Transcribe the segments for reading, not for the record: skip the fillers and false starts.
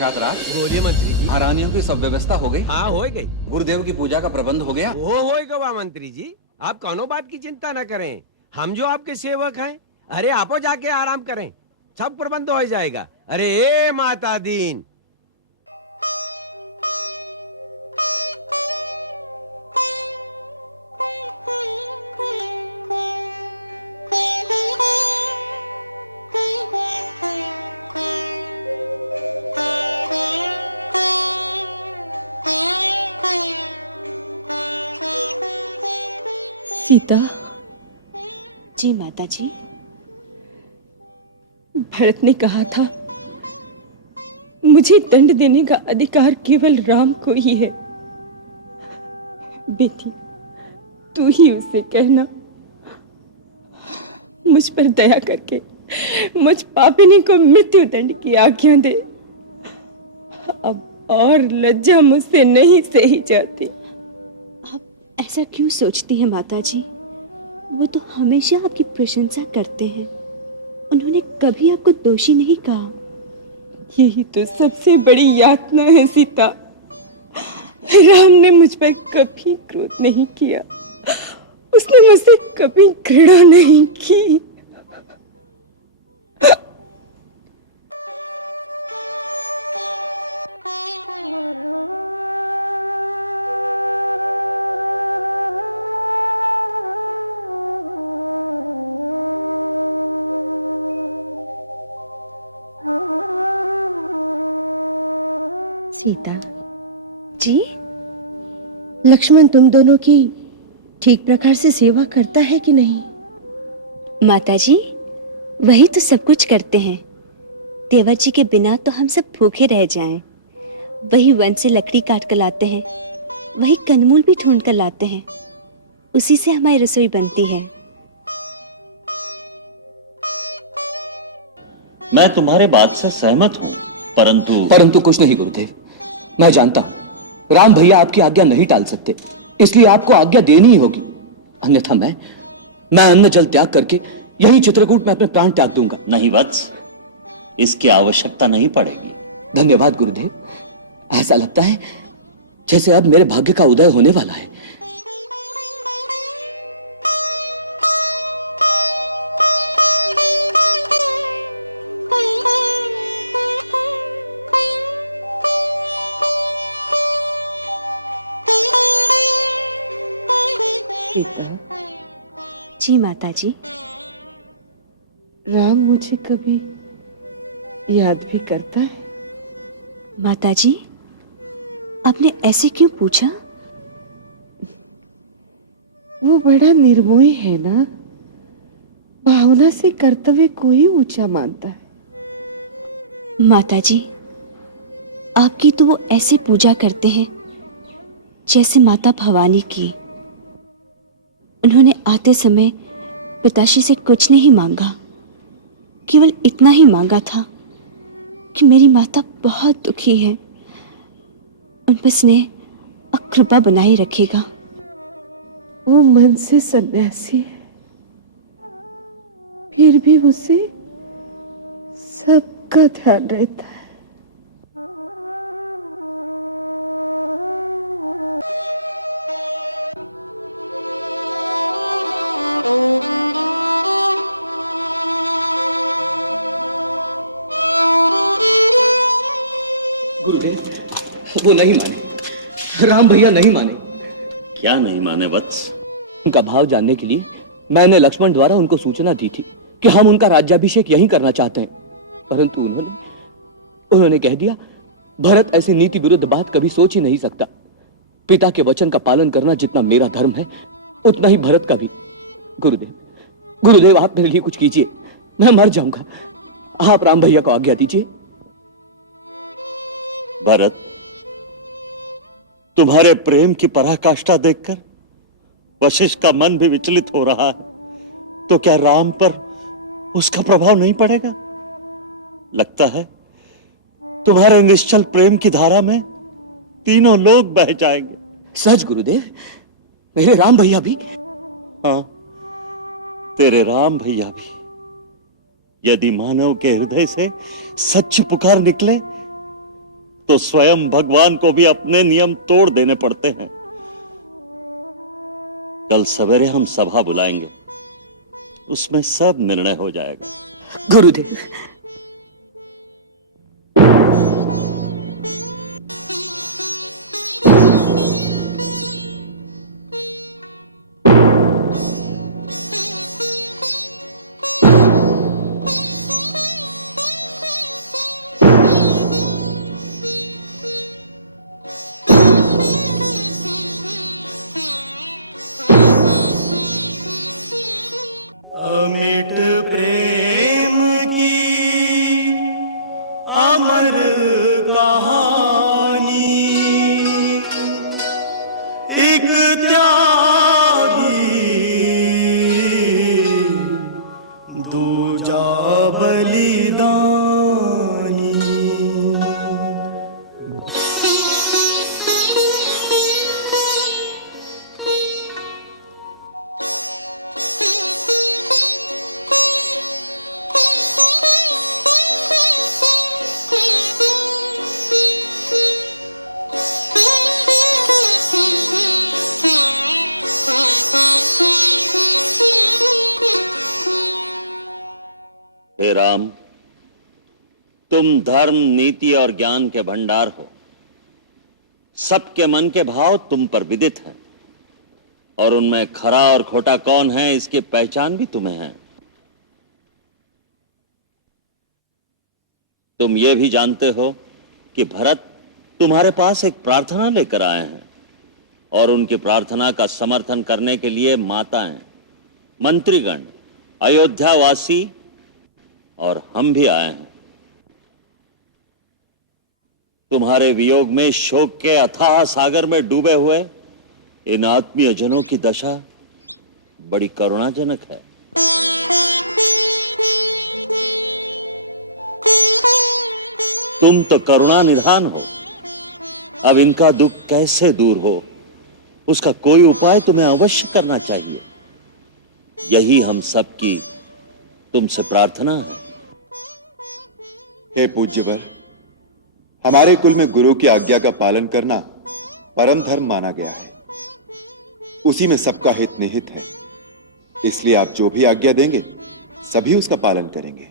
छात्रा, बोलिए मंत्री जी। महारानियों की सब व्यवस्था हो गई? हाँ हो गई। गुरुदेव की पूजा का प्रबंध हो गया? वो हो गवा मंत्री जी। आप कौनो बात की चिंता न करें, हम जो आपके सेवक हैं। अरे आपो जाके आराम करें, सब प्रबंध हो जाएगा। अरे ए माता दीन। पिता। जी माता जी। भरत ने कहा था मुझे दंड देने का अधिकार केवल राम को ही है। बेटी, तू ही उससे कहना, मुझ पर दया करके मुझ पापिनी को मृत्यु दंड की आज्ञा दे। अब और लज्जा मुझसे नहीं सही जाती। आप ऐसा क्यों सोचती हैं माता जी? वो तो हमेशा आपकी प्रशंसा करते हैं, उन्होंने कभी आपको दोषी नहीं कहा। यही तो सबसे बड़ी यातना है सीता। राम ने मुझ पर कभी क्रोध नहीं किया, उसने मुझसे कभी घृणा नहीं की। सीता जी? लक्ष्मण तुम दोनों की ठीक प्रकार से सेवा करता है कि नहीं? माता जी, वही तो सब कुछ करते हैं। देवर जी के बिना तो हम सब भूखे रह जाएं। वही वन से लकड़ी काट कर लाते हैं, वही कंदमूल भी ढूंढ कर लाते हैं, उसी से हमारी रसोई बनती है। मैं तुम्हारे बात से सहमत हूं, परंतु कुछ नहीं गुरुदेव। मैं जानता हूं राम भैया आपकी आज्ञा नहीं टाल सकते, इसलिए आपको आज्ञा देनी ही होगी। अन्यथा मैं अन्न जल त्याग करके यही चित्रकूट में अपने प्राण त्याग दूंगा। नहीं वत्स, इसकी आवश्यकता नहीं पड़ेगी। धन्यवाद गुरुदेव। ऐसा लगता है जैसे अब मेरे भाग्य का उदय होने वाला है। पिता, जी माता जी। राम मुझे कभी याद भी करता है? माता जी, आपने ऐसे क्यों पूछा? वो बड़ा निर्मोही है ना, भावना से कर्तव्य को ही ऊंचा मानता है। माता जी, आपकी तो वो ऐसे पूजा करते हैं जैसे माता भवानी की। उन्होंने आते समय पिताश्री से कुछ नहीं मांगा, केवल इतना ही मांगा था कि मेरी माता बहुत दुखी है, उन पर स्नेह और कृपा बनाए रखेगा। वो मन से सन्यासी है, फिर भी उसे सबका ध्यान रहता है। गुरुदेव, वो नहीं माने। राम भैया नहीं माने। क्या नहीं माने वत्स? उनका भाव जानने के लिए मैंने लक्ष्मण द्वारा उनको सूचना दी थी कि हम उनका राज्याभिषेक यहीं करना चाहते हैं, परंतु उन्होंने कह दिया भरत ऐसी नीति विरुद्ध बात कभी सोच ही नहीं सकता। पिता के वचन का पालन करना जितना मेरा धर्म है, उतना ही भरत का भी। गुरुदेव आप मेरे लिए कुछ कीजिए, मैं मर जाऊंगा। आप राम भैया को आज्ञा दीजिए। भरत, तुम्हारे प्रेम की पराकाष्ठा देखकर वशिष्ठ का मन भी विचलित हो रहा है, तो क्या राम पर उसका प्रभाव नहीं पड़ेगा? लगता है तुम्हारे निश्चल प्रेम की धारा में तीनों लोग बह जाएंगे। सच गुरुदेव, मेरे राम भैया भी। हाँ, तेरे राम भैया भी। यदि मानव के हृदय से सच्ची पुकार निकले तो स्वयं भगवान को भी अपने नियम तोड़ देने पड़ते हैं। कल सवेरे हम सभा बुलाएंगे, उसमें सब निर्णय हो जाएगा। गुरुदेव, अमिट प्रेम की अमर कहानी, एक त्यागी दूजा बलिदानी। हे राम, तुम धर्म, नीति और ज्ञान के भंडार हो। सबके मन के भाव तुम पर विदित हैं और उनमें खरा और खोटा कौन है इसकी पहचान भी तुम्हें है। तुम ये भी जानते हो कि भरत तुम्हारे पास एक प्रार्थना लेकर आए हैं और उनकी प्रार्थना का समर्थन करने के लिए माताएं, मंत्रीगण, अयोध्यावासी और हम भी आए हैं। तुम्हारे वियोग में शोक के अथाह सागर में डूबे हुए इन आत्मीय जनों की दशा बड़ी करुणाजनक है। तुम तो करुणा निधान हो, अब इनका दुख कैसे दूर हो उसका कोई उपाय तुम्हें अवश्य करना चाहिए। यही हम सब की तुमसे प्रार्थना है। हे पूज्यवर, हमारे कुल में गुरु की आज्ञा का पालन करना परम धर्म माना गया है। उसी में सबका हित निहित है। इसलिए आप जो भी आज्ञा देंगे सभी उसका पालन करेंगे।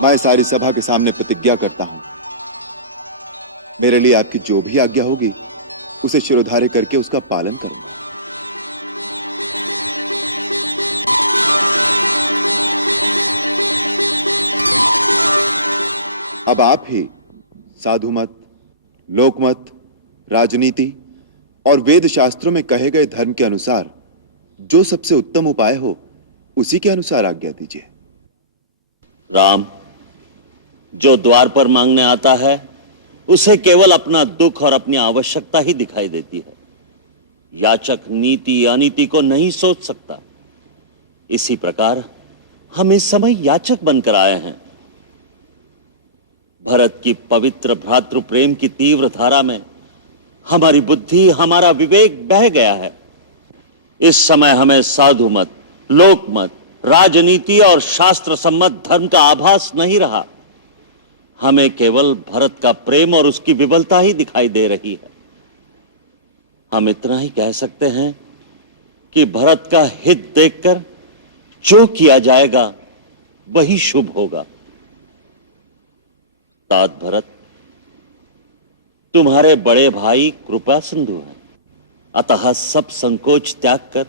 मैं सारी सभा के सामने प्रतिज्ञा करता हूं, मेरे लिए आपकी जो भी आज्ञा होगी उसे शिरोधार्य करके उसका पालन करूंगा। अब आप ही साधुमत, लोकमत, राजनीति और वेद शास्त्रों में कहे गए धर्म के अनुसार जो सबसे उत्तम उपाय हो उसी के अनुसार आज्ञा दीजिए। राम, जो द्वार पर मांगने आता है उसे केवल अपना दुख और अपनी आवश्यकता ही दिखाई देती है। याचक नीति अनीति को नहीं सोच सकता। इसी प्रकार हम इस समय याचक बनकर आए हैं। भरत की पवित्र भ्रातृ प्रेम की तीव्र धारा में हमारी बुद्धि, हमारा विवेक बह गया है। इस समय हमें साधु मत, लोक मत, राजनीति और शास्त्र सम्मत धर्म का आभास नहीं रहा। हमें केवल भरत का प्रेम और उसकी विबलता ही दिखाई दे रही है। हम इतना ही कह सकते हैं कि भरत का हित देखकर जो किया जाएगा वही शुभ होगा। तात भरत, तुम्हारे बड़े भाई कृपा सिंधु हैं, अतः सब संकोच त्याग कर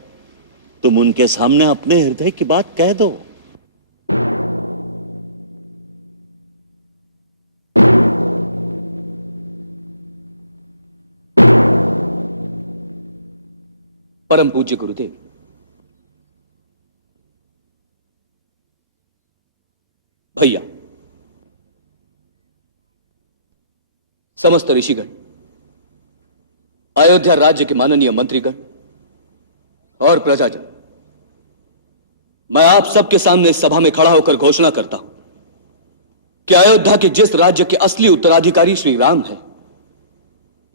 तुम उनके सामने अपने हृदय की बात कह दो। परम पूज्य गुरुदेव, भैया, समस्त ऋषिगण, अयोध्या राज्य के माननीय मंत्रीगण और प्रजाजन, मैं आप सबके सामने इस सभा में खड़ा होकर घोषणा करता हूं कि अयोध्या के जिस राज्य के असली उत्तराधिकारी श्री राम हैं,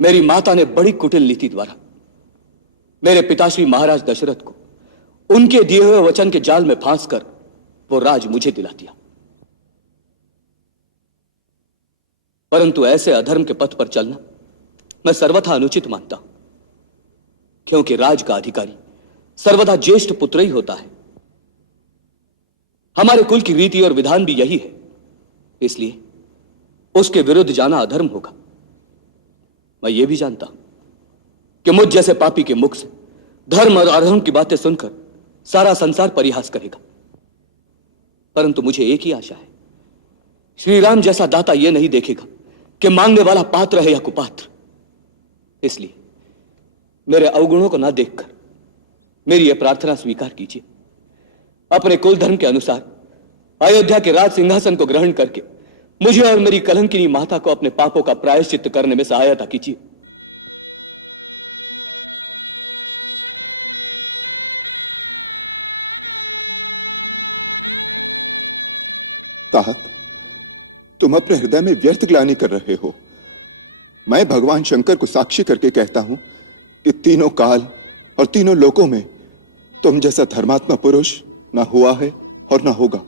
मेरी माता ने बड़ी कुटिल नीति द्वारा मेरे पिताश्री महाराज दशरथ को उनके दिए हुए वचन के जाल में फांसकर वो राज मुझे दिला दिया। परंतु ऐसे अधर्म के पथ पर चलना मैं सर्वथा अनुचित मानता हूं, क्योंकि राज का अधिकारी सर्वदा ज्येष्ठ पुत्र ही होता है। हमारे कुल की रीति और विधान भी यही है, इसलिए उसके विरुद्ध जाना अधर्म होगा। मैं यह भी जानता हूं कि मुझ जैसे पापी के मुख से धर्म और अधर्म की बातें सुनकर सारा संसार परिहास करेगा, परंतु मुझे एक ही आशा है, श्री राम जैसा दाता यह नहीं देखेगा कि मांगने वाला पात्र है या कुपात्र। इसलिए मेरे अवगुणों को ना देखकर मेरी यह प्रार्थना स्वीकार कीजिए। अपने कुल धर्म के अनुसार अयोध्या के राज सिंहासन को ग्रहण करके मुझे और मेरी कलंकिनी माता को अपने पापों का प्रायश्चित्त करने में सहायता कीजिए। तात, तुम अपने हृदय में व्यर्थ ग्लानि कर रहे हो। मैं भगवान शंकर को साक्षी करके कहता हूं कि तीनों काल और तीनों लोकों में तुम जैसा धर्मात्मा पुरुष ना हुआ है और ना होगा।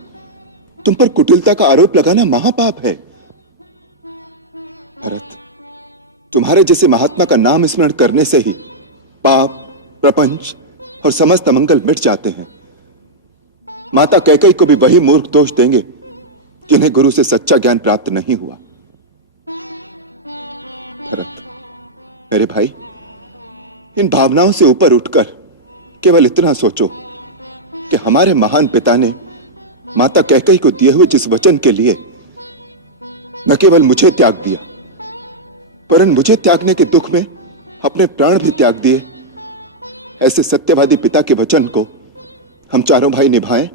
तुम पर कुटिलता का आरोप लगाना महापाप है। भरत, तुम्हारे जैसे महात्मा का नाम स्मरण करने से ही पाप, प्रपंच और समस्त अमंगल मिट जाते हैं। माता कैकेयी को भी वही मूर्ख दोष देंगे कि इन्हें गुरु से सच्चा ज्ञान प्राप्त नहीं हुआ। भरत, मेरे भाई, इन भावनाओं से ऊपर उठकर केवल इतना सोचो कि हमारे महान पिता ने माता कैकेयी को दिए हुए जिस वचन के लिए न केवल मुझे त्याग दिया, परंतु मुझे त्यागने के दुख में अपने प्राण भी त्याग दिए, ऐसे सत्यवादी पिता के वचन को हम चारों भाई निभाएं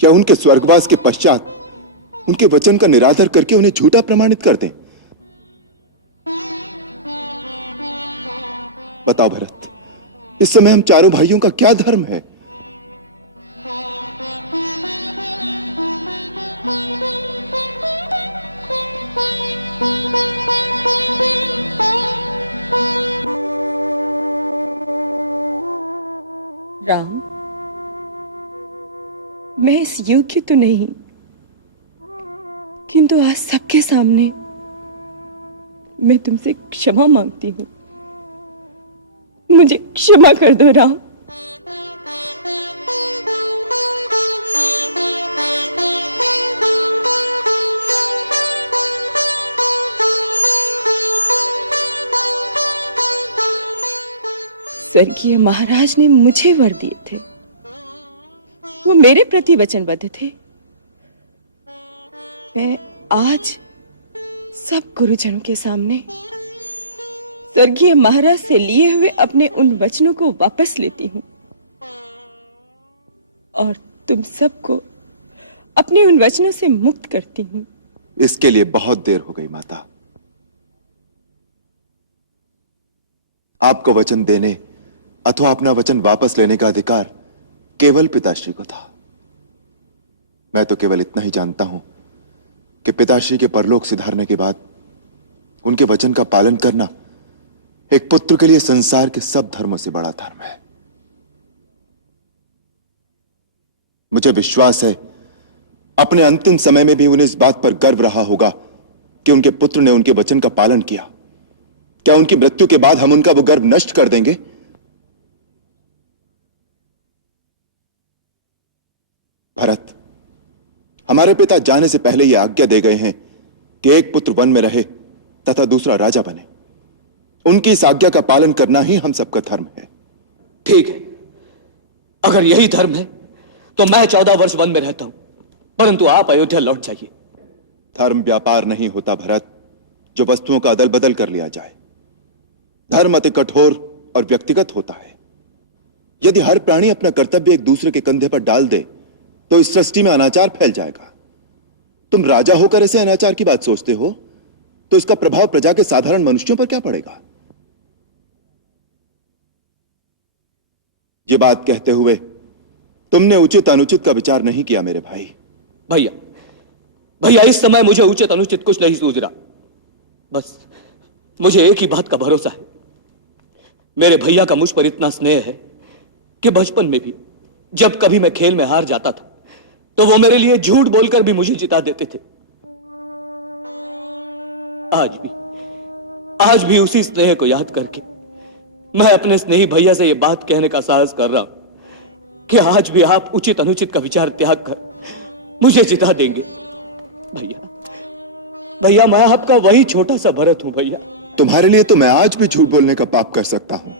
या उनके स्वर्गवास के पश्चात उनके वचन का निरादर करके उन्हें झूठा प्रमाणित कर दें? बताओ भरत, इस समय हम चारों भाइयों का क्या धर्म है? राम, मैं इस योग्य तो नहीं, किंतु आज सबके सामने मैं तुमसे क्षमा मांगती हूं। मुझे क्षमा कर दो राम। स्वर्गीय महाराज ने मुझे वर दिए थे, वो मेरे प्रति वचनबद्ध थे। मैं आज सब गुरुजनों के सामने स्वर्गीय महाराज से लिए हुए अपने उन वचनों को वापस लेती हूं और तुम सबको अपने उन वचनों से मुक्त करती हूं। इसके लिए बहुत देर हो गई माता। आपको वचन देने अथवा अपना वचन वापस लेने का अधिकार केवल पिताश्री को था। मैं तो केवल इतना ही जानता हूं कि पिताश्री के परलोक सिधारने के बाद उनके वचन का पालन करना एक पुत्र के लिए संसार के सब धर्मों से बड़ा धर्म है। मुझे विश्वास है अपने अंतिम समय में भी उन्हें इस बात पर गर्व रहा होगा कि उनके पुत्र ने उनके वचन का पालन किया। क्या उनकी मृत्यु के बाद हम उनका वो गर्व नष्ट कर देंगे? भरत, हमारे पिता जाने से पहले यह आज्ञा दे गए हैं कि एक पुत्र वन में रहे तथा दूसरा राजा बने। उनकी इस आज्ञा का पालन करना ही हम सबका धर्म है। ठीक है, अगर यही धर्म है तो मैं 14 वर्ष वन में रहता हूं, परंतु आप अयोध्या लौट जाइए। धर्म व्यापार नहीं होता भरत, जो वस्तुओं का अदल बदल कर लिया जाए। धर्म अति कठोर और व्यक्तिगत होता है। यदि हर प्राणी अपना कर्तव्य एक दूसरे के कंधे पर डाल दे तो इस सृष्टि में अनाचार फैल जाएगा। तुम राजा होकर ऐसे अनाचार की बात सोचते हो तो इसका प्रभाव प्रजा के साधारण मनुष्यों पर क्या पड़ेगा? ये बात कहते हुए तुमने उचित अनुचित का विचार नहीं किया मेरे भाई। भैया, भैया, इस समय मुझे उचित अनुचित कुछ नहीं सूझ रहा। बस मुझे एक ही बात का भरोसा है। मेरे भैया का मुझ पर इतना स्नेह है कि बचपन में भी जब कभी मैं खेल में हार जाता था तो वो मेरे लिए झूठ बोलकर भी मुझे जिता देते थे। आज भी उसी स्नेह को याद करके मैं अपने स्नेही भैया से यह बात कहने का साहस कर रहा हूं कि आज भी आप उचित अनुचित का विचार त्याग कर मुझे जिता देंगे। भैया भैया, मैं आपका वही छोटा सा भरत हूं भैया। तुम्हारे लिए तो मैं आज भी झूठ बोलने का पाप कर सकता हूं,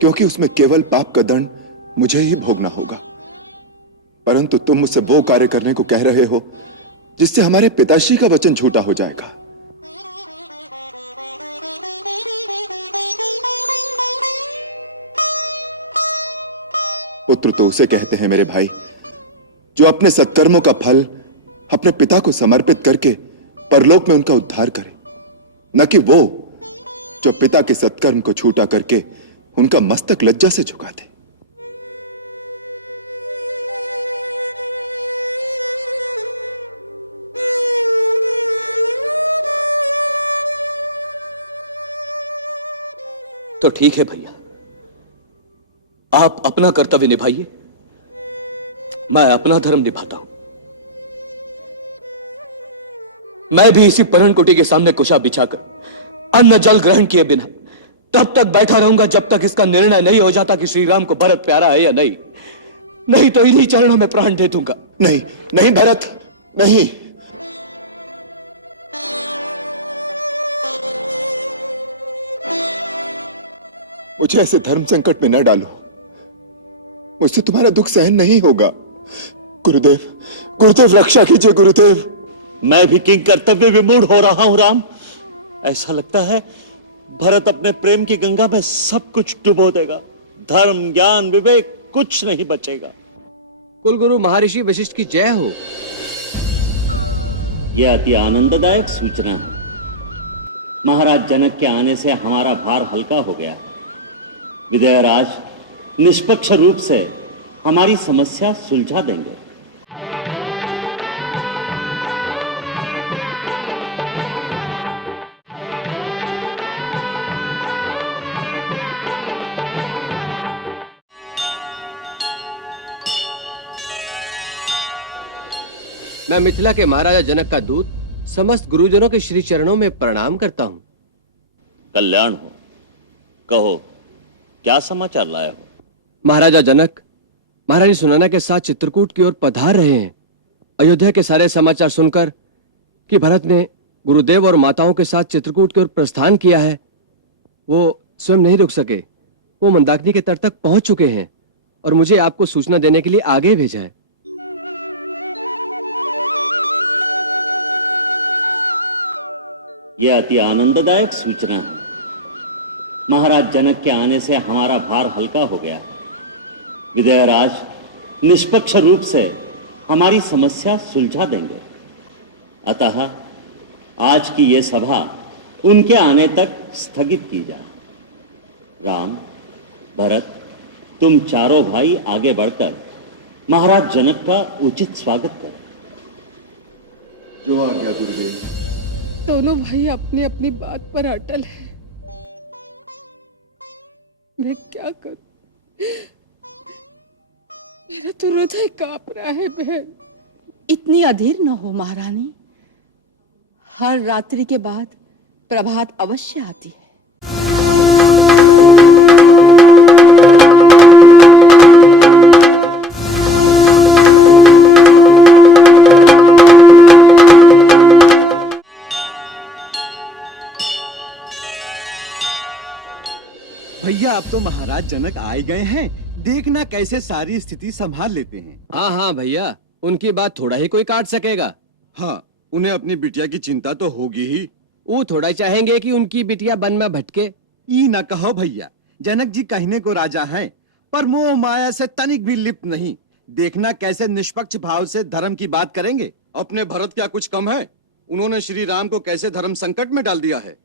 क्योंकि उसमें केवल पाप का दंड मुझे ही भोगना होगा। परंतु तुम मुझसे वो कार्य करने को कह रहे हो जिससे हमारे पिताश्री का वचन झूठा हो जाएगा। पुत्र तो उसे कहते हैं मेरे भाई, जो अपने सत्कर्मों का फल अपने पिता को समर्पित करके परलोक में उनका उद्धार करे, न कि वो जो पिता के सत्कर्म को छूटा करके उनका मस्तक लज्जा से झुका दे। तो ठीक है भैया, आप अपना कर्तव्य निभाइए, मैं अपना धर्म निभाता हूं। मैं भी इसी पर्णकुटी के सामने कुशा बिछाकर अन्न जल ग्रहण किए बिना तब तक बैठा रहूंगा जब तक इसका निर्णय नहीं हो जाता कि श्री राम को भरत प्यारा है या नहीं। नहीं तो इन्हीं चरणों में प्राण दे दूंगा। नहीं नहीं भरत, नहीं। मुझे ऐसे धर्म संकट में न डालो, मुझसे तुम्हारा दुख सहन नहीं होगा। गुरुदेव, गुरुदेव रक्षा कीजिए गुरुदेव। मैं भी किंग कर्तव्य विमूढ़ हो रहा हूं राम। ऐसा लगता है भरत अपने प्रेम की गंगा में सब कुछ डुबो देगा। धर्म, ज्ञान, विवेक कुछ नहीं बचेगा। कुलगुरु महर्षि वशिष्ठ की जय हो। यह अति आनंददायक सूचना है। महाराज जनक के आने से हमारा भार हल्का हो गया। विदयराज निष्पक्ष रूप से हमारी समस्या सुलझा देंगे। मैं मिथिला के महाराजा जनक का दूत समस्त गुरुजनों के श्री चरणों में प्रणाम करता हूं। कल्याण हो। कहो, क्या समाचार लाए हो? महाराजा जनक महारानी सुनैना के साथ चित्रकूट की ओर पधार रहे हैं। अयोध्या के सारे समाचार सुनकर कि भरत ने गुरुदेव और माताओं के साथ चित्रकूट की ओर प्रस्थान किया है, वो स्वयं नहीं रुक सके। वो मंदाकिनी के तट तक पहुंच चुके हैं और मुझे आपको सूचना देने के लिए आगे भेजा है। यह अति आनंददायक सूचना है। महाराज जनक के आने से हमारा भार हल्का हो गया। विदयराज निष्पक्ष रूप से हमारी समस्या सुलझा देंगे। अतः आज की ये सभा उनके आने तक स्थगित की जाए। राम, भरत, तुम चारों भाई आगे बढ़कर महाराज जनक का उचित स्वागत करो। जो आ गया गुरुदेव। दोनों भाई अपनी अपनी बात पर अटल है। मैं क्या करूं? मेरा तो हृदय कांप रहा है बहन। इतनी अधीर न हो महारानी। हर रात्रि के बाद प्रभात अवश्य आती है। भैया, अब तो महाराज जनक आए गए हैं। देखना कैसे सारी स्थिति संभाल लेते हैं। हाँ हाँ भैया, उनकी बात थोड़ा ही कोई काट सकेगा। हाँ, उन्हें अपनी बिटिया की चिंता तो होगी ही। वो थोड़ा चाहेंगे कि उनकी बिटिया वन में भटके। ई न कहो भैया, जनक जी कहने को राजा हैं, पर मोह माया से तनिक भी लिप्त नहीं। देखना कैसे निष्पक्ष भाव से धर्म की बात करेंगे। अपने भरत क्या कुछ कम है? उन्होंने श्री राम को कैसे धर्म संकट में डाल दिया है।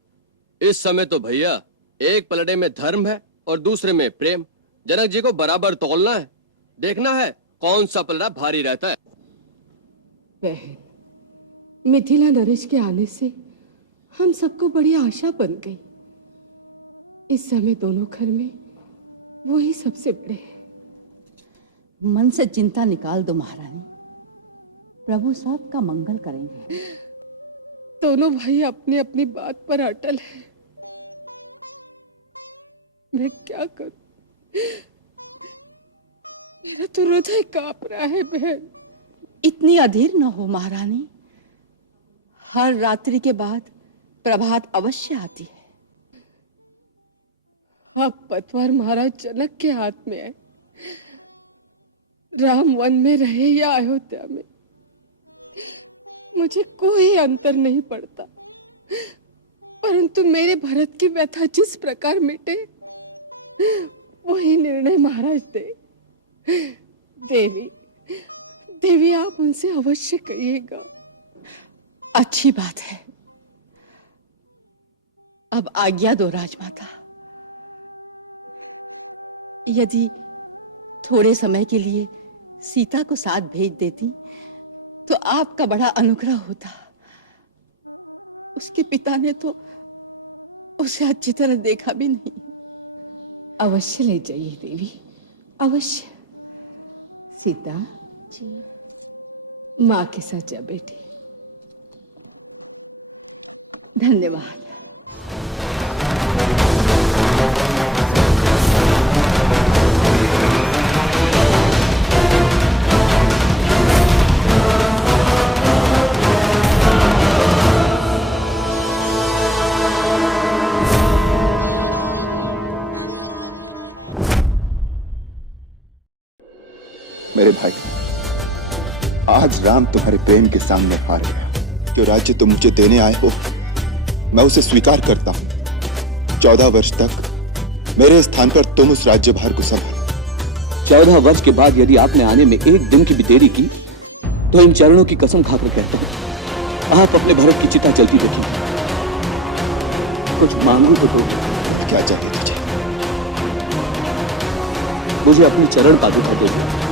इस समय तो भैया एक पलड़े में धर्म है और दूसरे में प्रेम। जनक जी को बराबर तौलना है। देखना है कौन सा पलड़ा भारी रहता है। बहन, मिथिला नरेश के आने से हम सबको बड़ी आशा बन गई। इस समय दोनों घर में वो ही सबसे बड़े हैं। मन से चिंता निकाल दो महारानी। प्रभु सबका मंगल करेंगे। दोनों भाई अपनी अपनी बात पर अटल है। मैं क्या करूं? मेरा तो हृदय कांप रहा है बहन। इतनी अधीर न हो महारानी। हर रात्रि के बाद प्रभात अवश्य आती है। अब पतवार महाराज जनक के हाथ में है। राम वन में रहे या अयोध्या में, मुझे कोई अंतर नहीं पड़ता। परंतु मेरे भरत की व्यथा जिस प्रकार मिटे, वही निर्णय महाराज दे। देवी, देवी आप उनसे अवश्य कहिएगा। अच्छी बात है। अब आज्ञा दो राजमाता। यदि थोड़े समय के लिए सीता को साथ भेज देती तो आपका बड़ा अनुग्रह होता। उसके पिता ने तो उसे अच्छी तरह देखा भी नहीं। अवश्य ले जाइए देवी, अवश्य। सीता जी, माँ के साथ जा बेटी। धन्यवाद। मेरे भाई, आज राम तुम्हारे प्रेम के सामने हार गया। जो राज्य तुम मुझे देने आए हो, मैं उसे स्वीकार करता हूं। 14 वर्ष तक मेरे स्थान पर तुम उस राज्यभार को संभालो। 14 वर्ष के बाद यदि आपने आने में एक दिन की भी देरी की, तो इन चरणों की कसम खाकर कहता हूं, आप अपने भरत की चिता चलती देखिए। कुछ मांगू तो दो। क्या चाहिए तुझे? मुझे अपनी चरण पादुका दो।